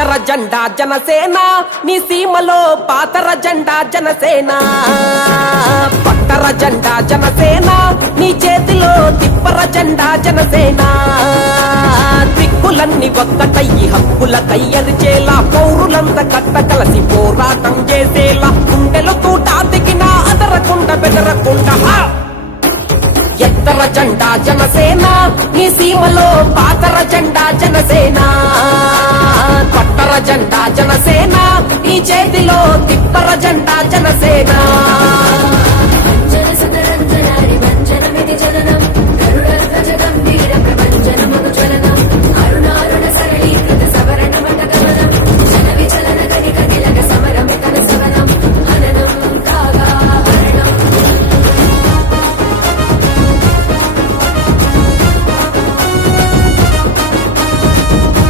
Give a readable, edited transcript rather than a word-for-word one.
జాతర జెండా జనసేన నీ సీమలో పాతర జెండా జనసేన పట్టర జెండా జనసేన నీ చేతిలో తిప్పర జెండా జనసేన దిక్కులన్నీ ఒక్కటయ్యి హక్కుల కయ్యరిచేలా పౌరులంతా కట్ట కలసి పోరాటం చేసేలా గుండెలు తూటా దిగినా అదరకుండా బెదరకుండా ఎత్తర జెండా జనసేన నీ సీమలో పాతర జెండా జనసేన పట్టర జెండా జనసేన నీ చేతిలో తిప్పర జెండా జనసేన